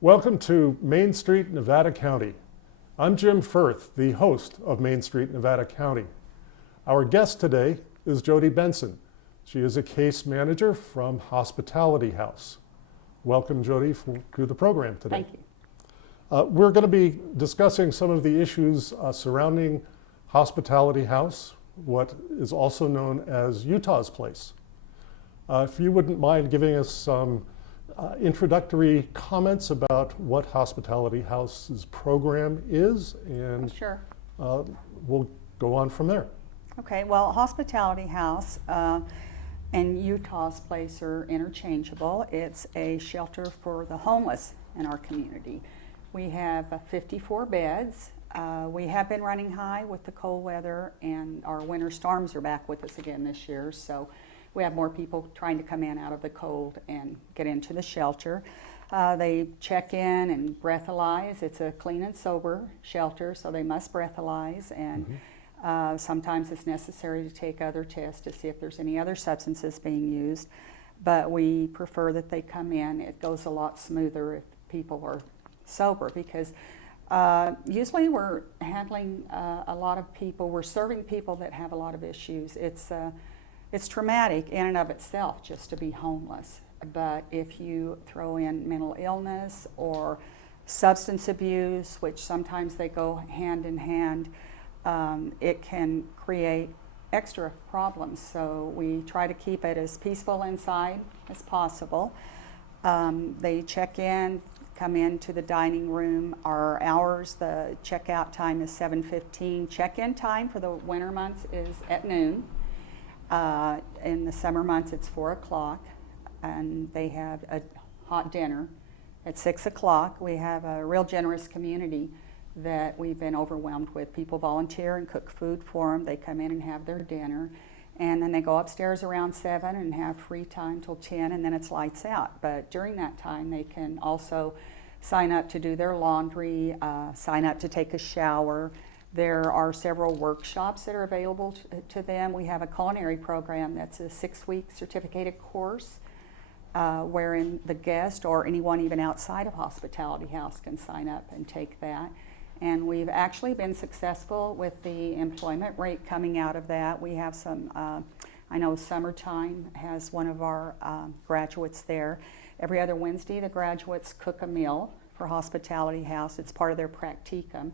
Welcome to Main Street, Nevada County. I'm Jim Firth, the host of Main Street, Nevada County. Our guest today is Jodi Benson. She is a case manager from Hospitality House. Welcome, Jodi, to the program today. Thank you. We're going to be discussing some of the issues surrounding Hospitality House, what is also known as Utah's Place. If you wouldn't mind giving us some introductory comments about what Hospitality House's program is, and Sure. We'll go on from there. Okay, well, Hospitality House and Utah's Place are interchangeable. It's a shelter for the homeless in our community. We have 54 beds. We have been running high with the cold weather, and our winter storms are back with us again this year, so we have more people trying to come in out of the cold and get into the shelter. They check in and breathalyze. It's a clean and sober shelter, so they must breathalyze, and sometimes it's necessary to take other tests to see if there's any other substances being used, but we prefer that they come in. It goes a lot smoother if people are sober, because usually we're handling a lot of people, we're serving people that have a lot of issues. It's traumatic in and of itself just to be homeless, but if you throw in mental illness or substance abuse, which sometimes they go hand in hand, it can create extra problems. So we try to keep it as peaceful inside as possible. They check in, come into the dining room. Our hours, the checkout time is 7:15. Check-in time for the winter months is at noon. In the summer months, it's 4 o'clock, and they have a hot dinner at 6 o'clock. We have a real generous community that we've been overwhelmed with. People volunteer and cook food for them. They come in and have their dinner, and then they go upstairs around 7 and have free time till 10, and then it's lights out. But during that time, they can also sign up to do their laundry, sign up to take a shower. There are several workshops that are available to them. We have a culinary program that's a 6-week certificated course wherein the guest or anyone even outside of Hospitality House can sign up and take that. And we've actually been successful with the employment rate coming out of that. We have some, I know Summertime has one of our graduates there. Every other Wednesday, the graduates cook a meal for Hospitality House. It's part of their practicum.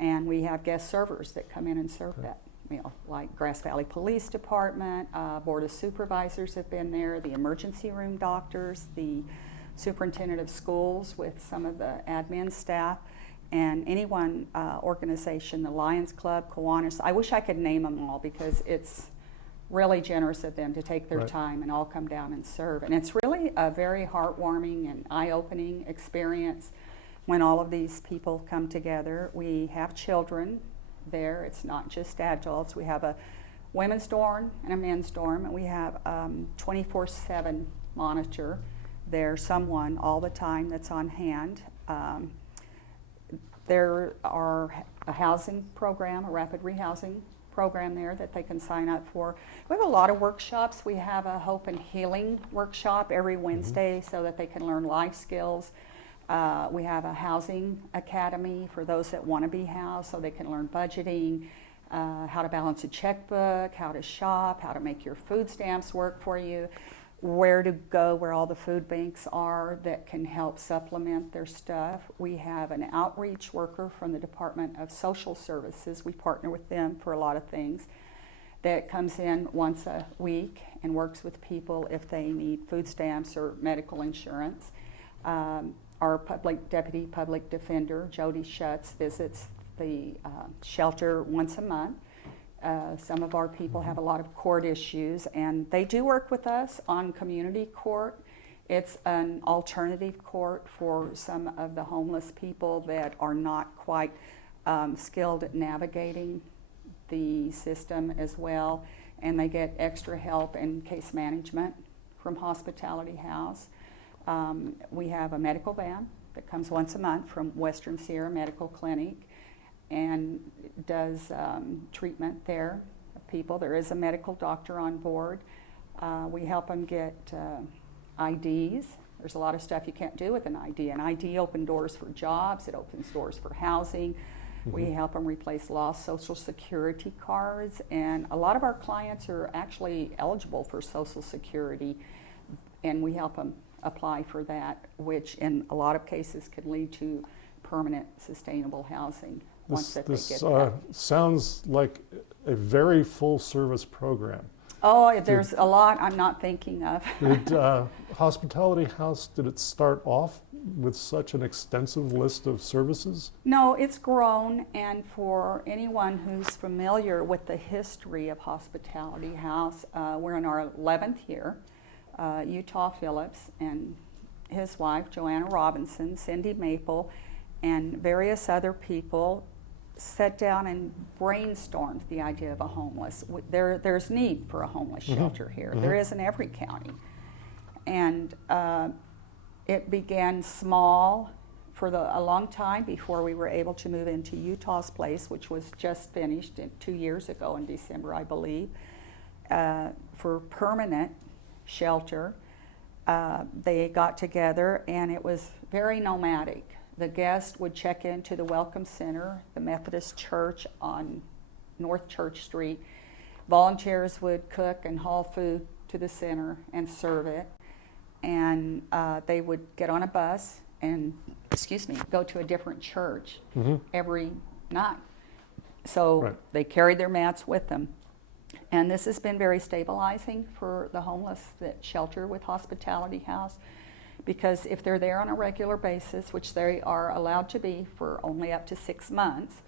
And we have guest servers that come in and serve that meal, like Grass Valley Police Department, Board of Supervisors have been there, the emergency room doctors, the superintendent of schools with some of the admin staff, and any one organization, the Lions Club, Kiwanis. I wish I could name them all, because it's really generous of them to take their time and all come down and serve. And it's really a very heartwarming and eye-opening experience when all of these people come together. We have children there. It's not just adults. We have a women's dorm and a men's dorm, and we have 24/7 monitor there, someone all the time that's on hand. There are a housing program, a rapid rehousing program there that they can sign up for. We have a lot of workshops. We have a hope and healing workshop every Wednesday so that they can learn life skills. We have a housing academy for those that want to be housed so they can learn budgeting, how to balance a checkbook, how to shop, how to make your food stamps work for you, where to go where all the food banks are that can help supplement their stuff. We have an outreach worker from the Department of Social Services. We partner with them for a lot of things, that comes in once a week and works with people if they need food stamps or medical insurance. Our deputy public defender, Jodi Schutz, visits the shelter once a month. Some of our people have a lot of court issues, and they do work with us on community court. It's an alternative court for some of the homeless people that are not quite skilled at navigating the system as well, and they get extra help in case management from Hospitality House. We have a medical van that comes once a month from Western Sierra Medical Clinic and does treatment there of people. There is a medical doctor on board. We help them get IDs There's a lot of stuff you can't do with an ID. An ID opens doors for jobs, it opens doors for housing. We help them replace lost Social Security cards, and a lot of our clients are actually eligible for Social Security, and we help them apply for that, which in a lot of cases can lead to permanent sustainable housing once that they get that. Sounds like a very full service program. Oh, there's a lot I'm not thinking of. Did Hospitality House, did it start off with such an extensive list of services? No, it's grown, and for anyone who's familiar with the history of Hospitality House, we're in our 11th year. Utah Phillips and his wife, Joanna Robinson, Cindy Maple, and various other people sat down and brainstormed the idea of a homeless. There's need for a homeless shelter here. There is in every county. And it began small for a long time before we were able to move into Utah's Place, which was just finished 2 years ago in December, I believe, for permanent shelter. They got together, and it was very nomadic. The guest would check into the Welcome Center, the Methodist Church on North Church Street. Volunteers would cook and haul food to the center and serve it. And they would get on a bus and, go to a different church every night. So they carried their mats with them. And this has been very stabilizing for the homeless that shelter with Hospitality House, because if they're there on a regular basis, which they are allowed to be for only up to 6 months,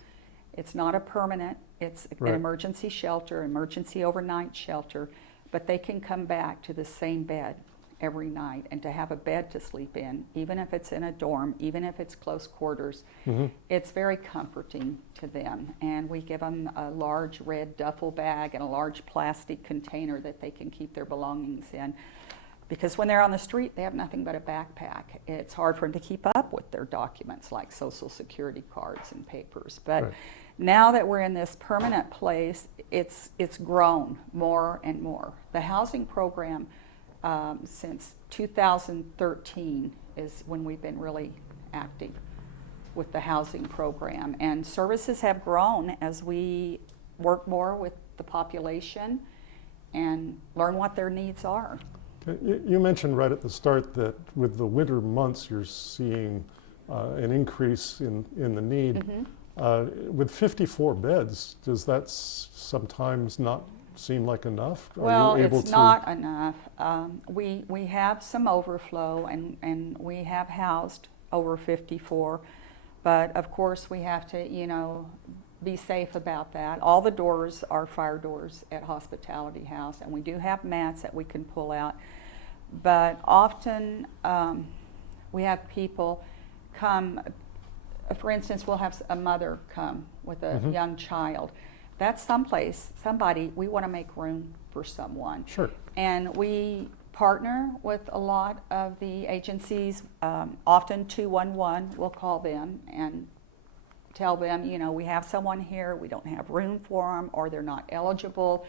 it's not a permanent, it's an emergency shelter, emergency overnight shelter, but they can come back to the same bed every night, and to have a bed to sleep in, even if it's in a dorm, even if it's close quarters, it's very comforting to them. And we give them a large red duffel bag and a large plastic container that they can keep their belongings in. Because when they're on the street, they have nothing but a backpack. It's hard for them to keep up with their documents like Social Security cards and papers. But now that we're in this permanent place, it's grown more and more. The housing program, since 2013 is when we've been really active with the housing program. And services have grown as we work more with the population and learn what their needs are. You mentioned right at the start that with the winter months you're seeing an increase in the need. With 54 beds, does that sometimes not seem like enough? Well, it's not enough. We have some overflow, and we have housed over 54, but of course we have to, be safe about that. All the doors are fire doors at Hospitality House, and we do have mats that we can pull out. But often we have people come, for instance, we'll have a mother come with a young child. That's somebody, we want to make room for someone. Sure. And we partner with a lot of the agencies, often 211, we'll call them and tell them, we have someone here, we don't have room for them, or they're not eligible,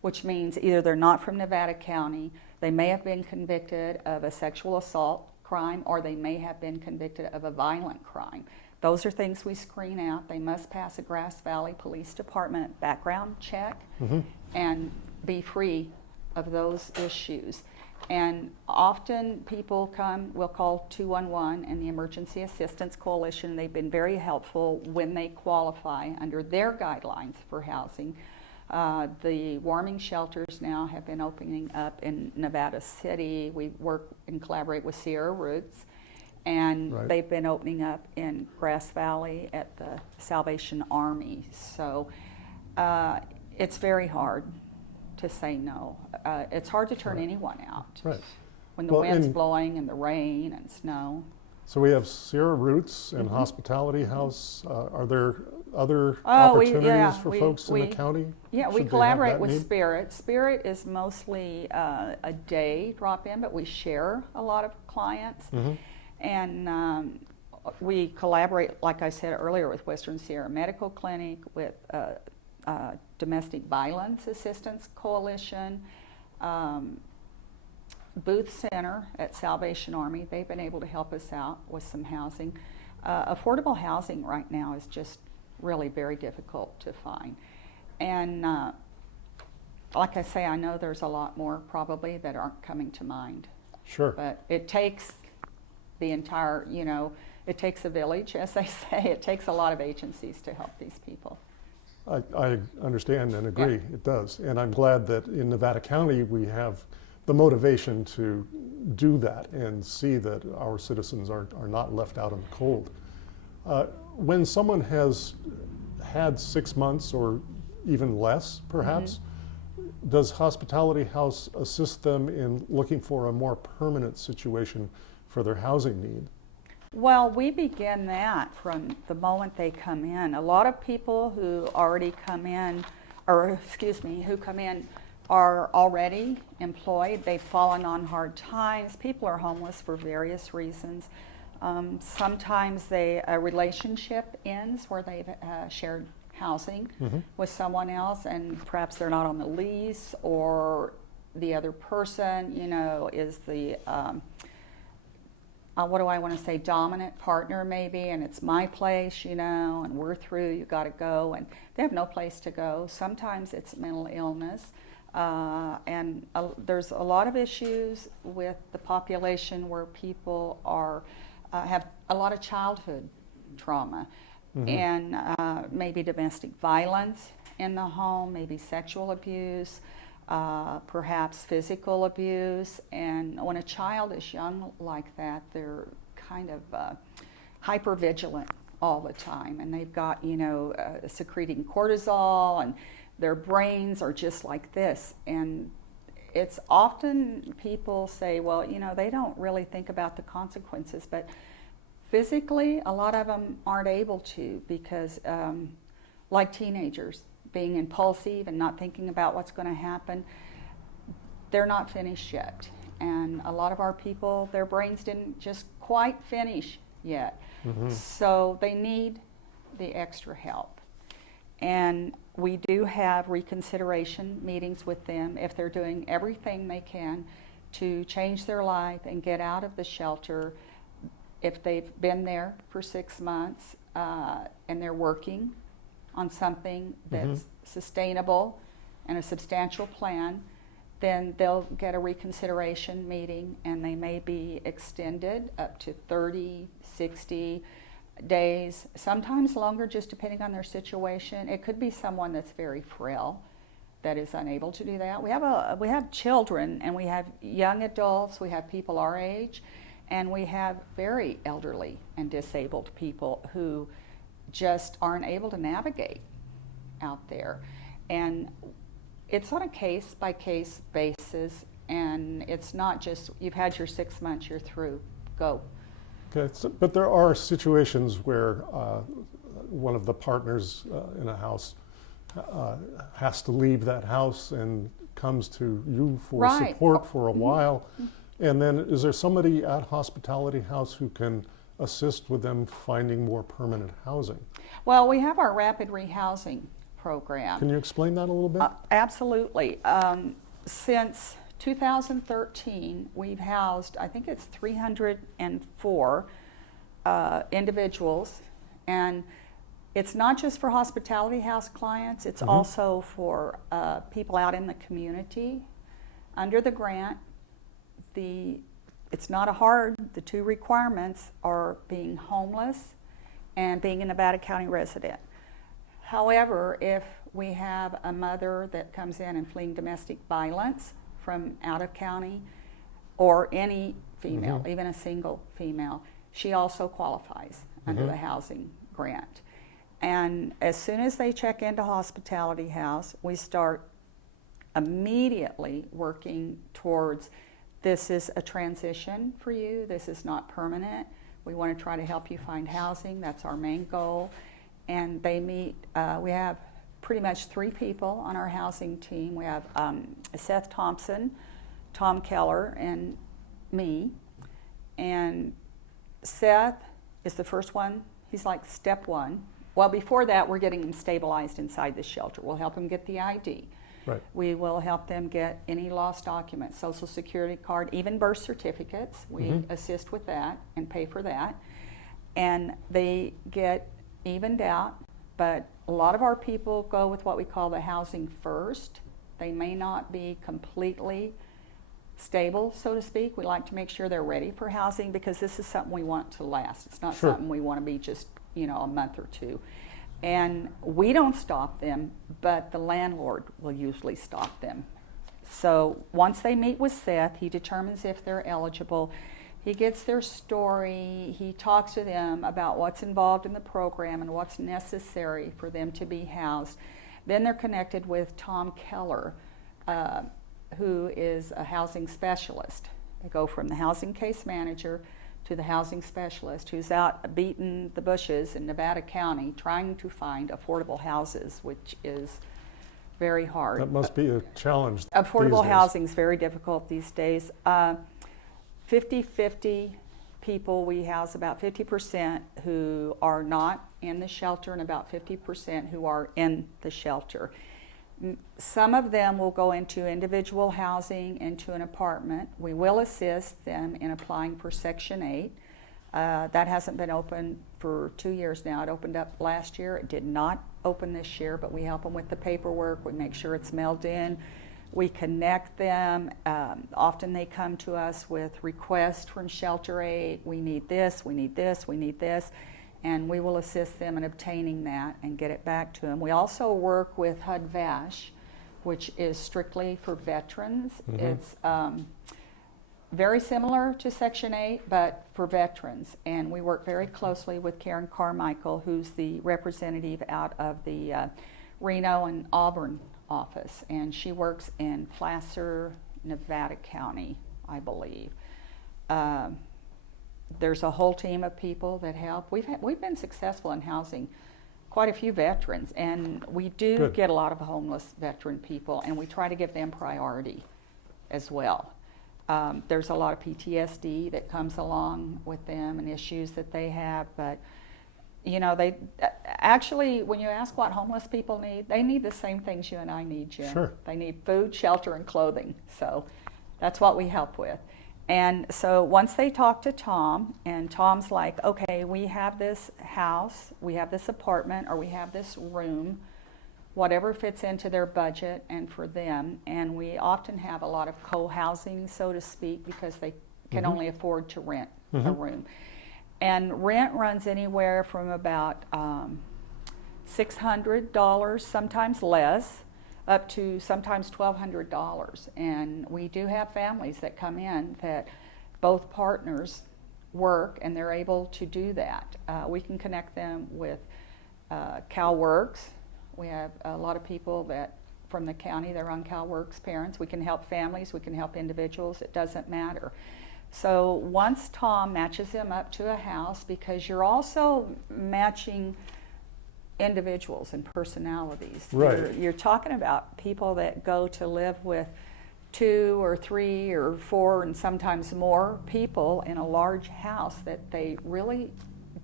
which means either they're not from Nevada County, they may have been convicted of a sexual assault crime, or they may have been convicted of a violent crime. Those are things we screen out. They must pass a Grass Valley Police Department background check and be free of those issues. And often people we'll call 211 and the Emergency Assistance Coalition. They've been very helpful when they qualify under their guidelines for housing. The warming shelters now have been opening up in Nevada City. We work and collaborate with Sierra Roots, and they've been opening up in Grass Valley at the Salvation Army. So it's very hard to say no. It's hard to turn anyone out when the wind's blowing and the rain and snow. So we have Sierra Roots and Hospitality House. Are there other opportunities for folks in the county? Yeah, we collaborate with Spirit. Spirit is mostly a day drop-in, but we share a lot of clients. And we collaborate, like I said earlier, with Western Sierra Medical Clinic, with Domestic Violence Assistance Coalition. Booth Center at Salvation Army, they've been able to help us out with some housing. Affordable housing right now is just really very difficult to find. And like I say, I know there's a lot more probably that aren't coming to mind. Sure. But it takes the entire, it takes a village, as they say. It takes a lot of agencies to help these people. I understand and agree, Yeah. it does. And I'm glad that in Nevada County we have the motivation to do that and see that our citizens are not left out in the cold. When someone has had 6 months or even less, perhaps, does Hospitality House assist them in looking for a more permanent situation for their housing need? Well, we begin that from the moment they come in. A lot of people who already come in, who come in are already employed. They've fallen on hard times. People are homeless for various reasons. Sometimes a relationship ends where they've shared housing with someone else, and perhaps they're not on the lease, or the other person, is the what do I want to say, dominant partner maybe, and it's my place, and we're through, you got to go, and they have no place to go. Sometimes it's mental illness, and there's a lot of issues with the population where people have a lot of childhood trauma, and maybe domestic violence in the home, maybe sexual abuse, perhaps physical abuse. And when a child is young like that, they're kind of hypervigilant all the time, and they've got secreting cortisol, and their brains are just like this. And it's often people say, well, they don't really think about the consequences, but physically a lot of them aren't able to, because like teenagers, being impulsive and not thinking about what's going to happen, they're not finished yet. And a lot of our people, their brains didn't just quite finish yet. So they need the extra help. And we do have reconsideration meetings with them if they're doing everything they can to change their life and get out of the shelter. If they've been there for 6 months and they're working on something that's sustainable and a substantial plan, then they'll get a reconsideration meeting, and they may be extended up to 30, 60 days, sometimes longer, just depending on their situation. It could be someone that's very frail that is unable to do that. We have children, and we have young adults, we have people our age, and we have very elderly and disabled people who just aren't able to navigate out there. And it's on a case-by-case basis, and it's not just, you've had your 6 months, you're through, go. Okay, but there are situations where one of the partners in a house has to leave that house and comes to you for support for a while. And then is there somebody at Hospitality House who can assist with them finding more permanent housing? Well, we have our rapid rehousing program. Can you explain that a little bit? Absolutely. Since 2013, we've housed, I think it's 304 individuals, and it's not just for Hospitality House clients, it's also for people out in the community. Under the grant, it's not the two requirements are being homeless and being a Nevada County resident. However, if we have a mother that comes in and fleeing domestic violence from out of county, or any female, even a single female, she also qualifies under the housing grant. And as soon as they check into Hospitality House, we start immediately working towards, this is a transition for you, this is not permanent. We want to try to help you find housing, that's our main goal. And they meet, we have pretty much 3 people on our housing team. We have Seth Thompson, Tom Keller, and me. And Seth is the first one. He's like step 1. Well, before that, we're getting him stabilized inside the shelter. We'll help him get the ID. Right. We will help them get any lost documents, Social Security card, even birth certificates. We assist with that and pay for that. And they get evened out, but a lot of our people go with what we call the housing first. They may not be completely stable, so to speak. We like to make sure they're ready for housing because this is something we want to last. It's not Sure. something we want to be just, a month or two. And we don't stop them, but the landlord will usually stop them. So once they meet with Seth, he determines if they're eligible. He gets their story. He talks to them about what's involved in the program and what's necessary for them to be housed. Then they're connected with Tom Keller, who is a housing specialist. They go from the housing case manager to the housing specialist, who's out beating the bushes in Nevada County trying to find affordable houses, which is very hard. That must be a challenge. Affordable these days. housing is very difficult these days. 50-50 people, we house about 50% who are not in the shelter and about 50% who are in the shelter. Some of them will go into individual housing, into an apartment. We will assist them in applying for Section 8. That hasn't been open for 2 years now. It opened up last year. It did not open this year, but we help them with the paperwork. We make sure it's mailed in. We connect them. Often they come to us with requests from Shelter 8. We need this, we need this, we need this. And we will assist them in obtaining that and get it back to them. We also work with HUD-VASH, which is strictly for veterans. It's very similar to Section 8, but for veterans. And we work very closely with Karen Carmichael, who's the representative out of the Reno and Auburn office. And she works in Placer, Nevada County, I believe. There's a whole team of people that help. We've been successful in housing quite a few veterans, and we do Good. get a lot of homeless veteran people, and we try to give them priority as well. There's a lot of PTSD that comes along with them and issues that they have, but they actually, when you ask what homeless people need, they need the same things you and I need, Jim. Sure. They need food, shelter, and clothing. So that's what we help with. And so once they talk to Tom, and Tom's like, okay, we have this house, we have this apartment, or we have this room, whatever fits into their budget and for them. And we often have a lot of co-housing, so to speak, because they can only afford to rent a room. And rent runs anywhere from about $600, sometimes less, up to sometimes $1,200. And we do have families that come in that both partners work and they're able to do that. We can connect them with CalWorks. We have a lot of people that from the county that are on CalWorks parents. We can help families, we can help individuals, it doesn't matter. So once Tom matches them up to a house, because you're also matching individuals and personalities. Right. You're talking about people that go to live with 2 or 3 or 4 and sometimes more people in a large house that they really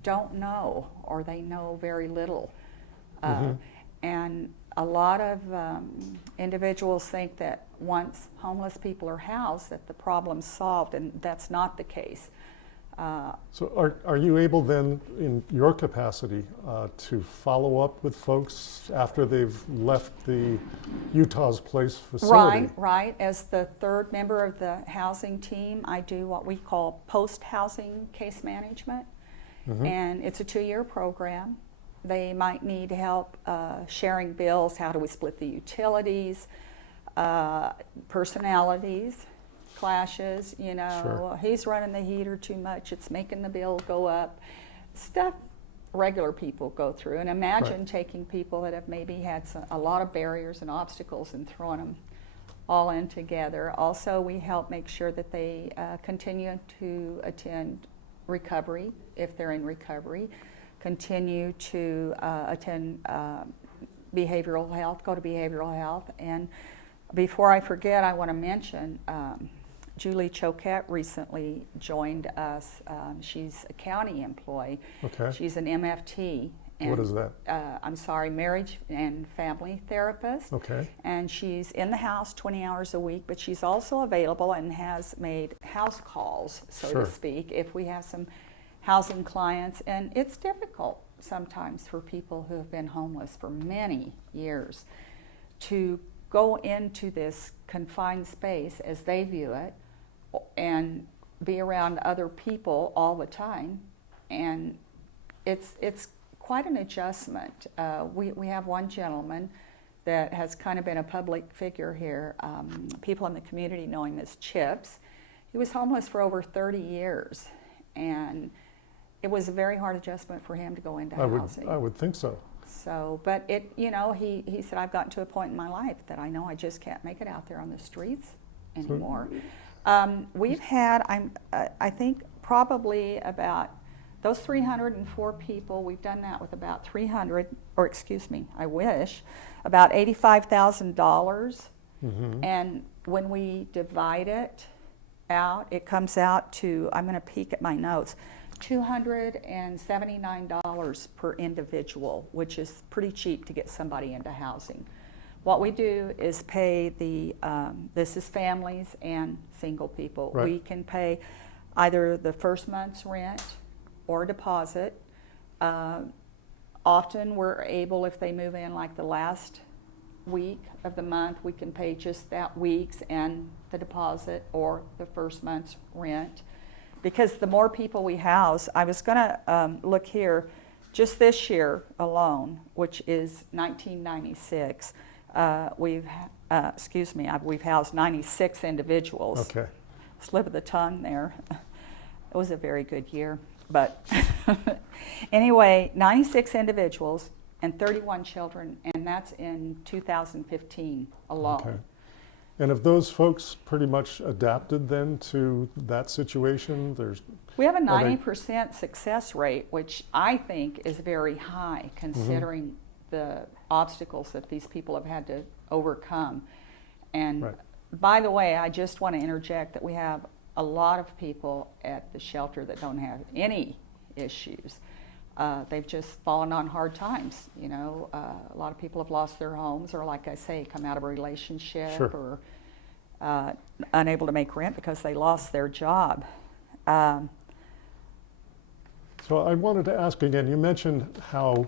don't know, or they know very little. And a lot of individuals think that once homeless people are housed that the problem's solved, and that's not the case. So are you able then, in your capacity, to follow up with folks after they've left the Utah's Place facility? Right. As the third member of the housing team, I do what we call post-housing case management. And it's a 2-year program. They might need help sharing bills. How do we split the utilities? Personalities clashes, Sure. He's running the heater too much, it's making the bill go up. Stuff regular people go through. And imagine taking people that have maybe had a lot of barriers and obstacles and throwing them all in together. Also, we help make sure that they continue to attend recovery if they're in recovery, continue to attend behavioral health, go to behavioral health. And before I forget, I want to mention Julie Choquette recently joined us. She's a county employee. Okay. She's an MFT, What is that? Marriage and family therapist. Okay. And she's in the house 20 hours a week, but she's also available and has made house calls, so Sure. to speak, if we have some housing clients. And it's difficult sometimes for people who have been homeless for many years to go into this confined space as they view it and be around other people all the time. And it's quite an adjustment. We have one gentleman that has kind of been a public figure here. People in the community know him as Chips. He was homeless for over 30 years, and it was a very hard adjustment for him to go into housing. I would think so. So, but it, you know, he said, I've gotten to a point in my life that I know I just can't make it out there on the streets anymore. We've had, I think probably about those 304 people, we've done that with about 300, or excuse me, I wish, about $85,000. And when we divide it out, it comes out to, I'm going to peek at my notes, $279 per individual, which is pretty cheap to get somebody into housing. What we do is pay this is families and single people. Right. We can pay either the first month's rent or deposit. Often we're able, if they move in like the last week of the month, we can pay just that week's and the deposit or the first month's rent. Because the more people we house, I was going to look here, just this year alone, which is 1996, we've housed 96 individuals. Okay. Slip of the tongue there. It was a very good year. But anyway, 96 individuals and 31 children, and that's in 2015 alone. Okay. And have those folks pretty much adapted then to that situation? We have a 90% success rate, which I think is very high considering the obstacles that these people have had to overcome. And Right. by the way, I just want to interject that we have a lot of people at the shelter that don't have any issues. They've just fallen on hard times. You know, a lot of people have lost their homes, or like I say, come out of a relationship, Sure. or unable to make rent because they lost their job. So I wanted to ask again, you mentioned how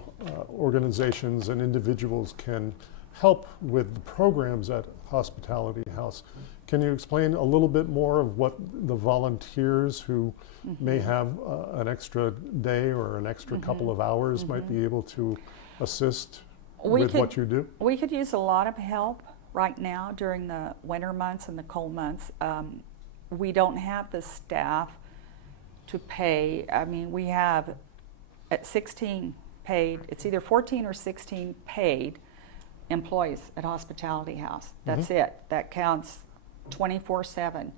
organizations and individuals can help with the programs at Hospitality House. Can you explain a little bit more of what the volunteers who may have an extra day or an extra couple of hours might be able to assist with what you do? We could use a lot of help right now during the winter months and the cold months. We don't have the staff to pay. I mean, we have at 16 paid, it's either 14 or 16 paid employees at Hospitality House. That's it. That counts 24/7.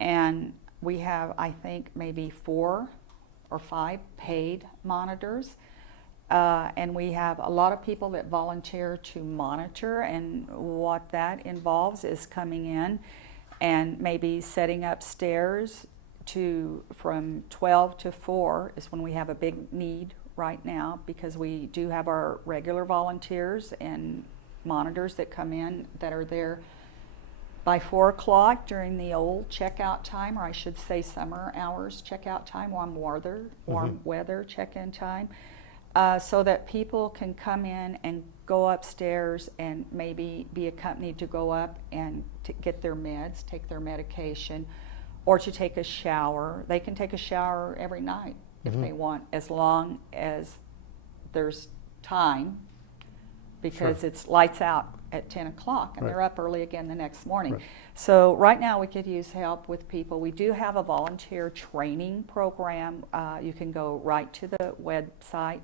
And we have, I think, maybe 4 or 5 paid monitors. And we have a lot of people that volunteer to monitor, and what that involves is coming in and maybe setting up stairs from 12 to 4 is when we have a big need right now, because we do have our regular volunteers and monitors that come in that are there by 4 o'clock during the old checkout time, or I should say summer hours checkout time, warm weather check-in time, so that people can come in and go upstairs and maybe be accompanied to go up and to get their meds, take their medication, or to take a shower. They can take a shower every night if they want, as long as there's time, because it's lights out at 10 o'clock and they're up early again the next morning. Right. So right now we could use help with people. We do have a volunteer training program. You can go right to the website.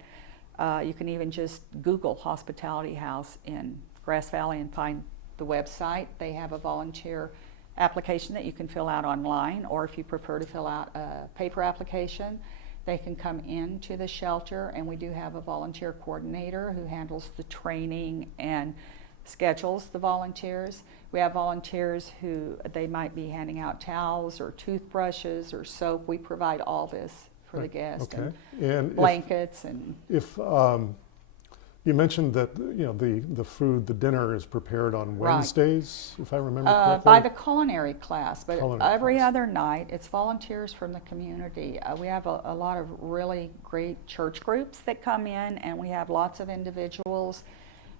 You can even just Google Hospitality House in Grass Valley and find the website. They have a volunteer application that you can fill out online, or if you prefer to fill out a paper application, they can come into the shelter, and we do have a volunteer coordinator who handles the training and schedules the volunteers. We have volunteers who they might be handing out towels or toothbrushes or soap. We provide all this for the guests, Okay. and And blankets and if you mentioned that the food, the dinner is prepared on Right. Wednesdays, if I remember correctly. by the culinary class, but Culinary every class. other night it's volunteers from the community. We have a lot of really great church groups that come in, and we have lots of individuals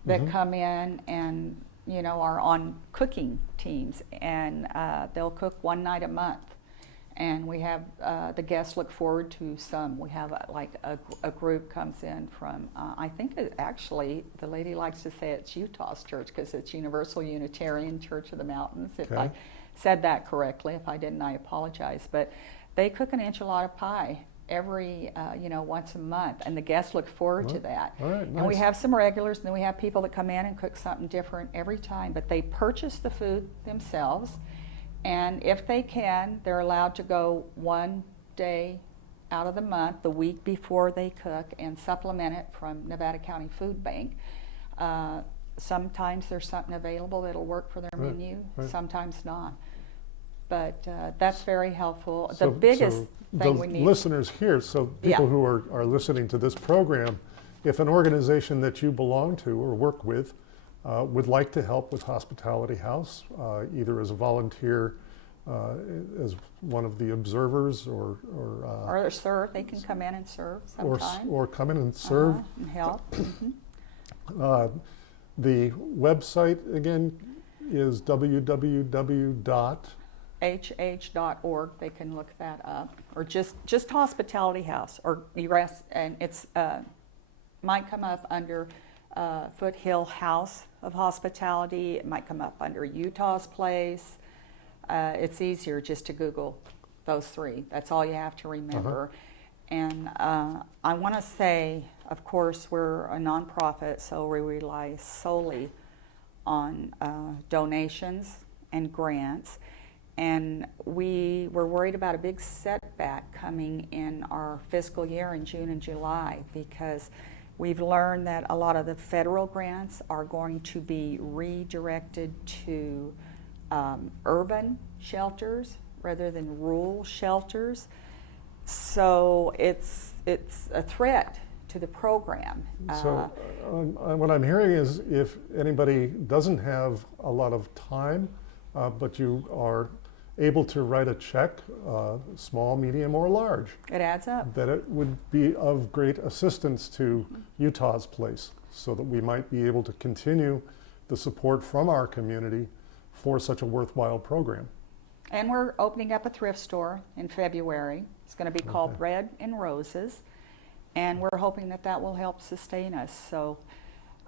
that Mhm. come in and are on cooking teams, and they'll cook one night a month. And we have the guests look forward to some. We have a group comes in from, I think actually the lady likes to say it's Utah's church because it's Universal Unitarian Church of the Mountains. If I Okay. said that correctly, if I didn't, I apologize. But they cook an enchilada pie every, once a month, and the guests look forward to that. All right, And we nice. have some regulars, and then we have people that come in and cook something different every time. But they purchase the food themselves. And if they can, they're allowed to go one day out of the month, the week before they cook, and supplement it from Nevada County Food Bank. Sometimes there's something available that'll work for their Right, menu, right. sometimes not. But that's very helpful. So- The biggest so thing the we need. listeners here, so Yeah. people who are listening to this program, if an organization that you belong to or work with would like to help with Hospitality House, either as a volunteer, as one of the observers, Or serve, they can come in and serve sometime. or come in and serve. And help. The website again is www. hh.org, they can look that up, or just Hospitality House, or and it's might come up under Foothill House of Hospitality. It might come up under Utah's Place. It's easier just to Google those three. That's all you have to remember. And I want to say, of course, we're a nonprofit, so we rely solely on donations and grants. And we were worried about a big setback coming in our fiscal year in June and July, because we've learned that a lot of the federal grants are going to be redirected to urban shelters rather than rural shelters. So it's a threat to the program. So what I'm hearing is, if anybody doesn't have a lot of time, but you are able to write a check, small, medium, or large, It adds up. that it would be of great assistance to Utah's Place, so that we might be able to continue the support from our community for such a worthwhile program. And we're opening up a thrift store in February. It's going to be called Okay. Bread and Roses, and we're hoping that that will help sustain us. So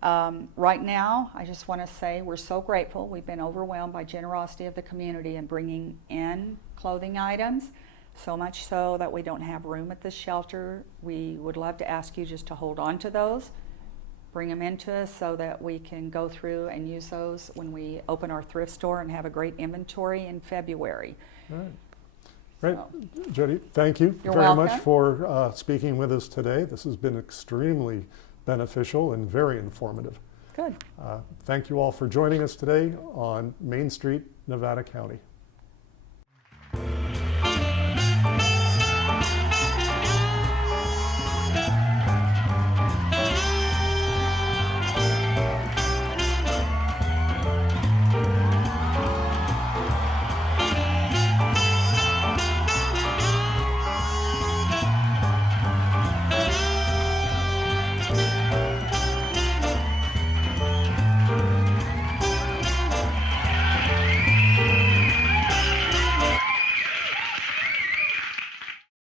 right now, I just want to say we're so grateful. We've been overwhelmed by generosity of the community in bringing in clothing items, so much so that we don't have room at the shelter. We would love to ask you just to hold on to those, bring them into us so that we can go through and use those when we open our thrift store and have a great inventory in February. All right. Great. So, Jodi, thank you You're very much welcome. for speaking with us today. This has been extremely beneficial and very informative. good. Thank you all for joining us today on Main Street, Nevada County.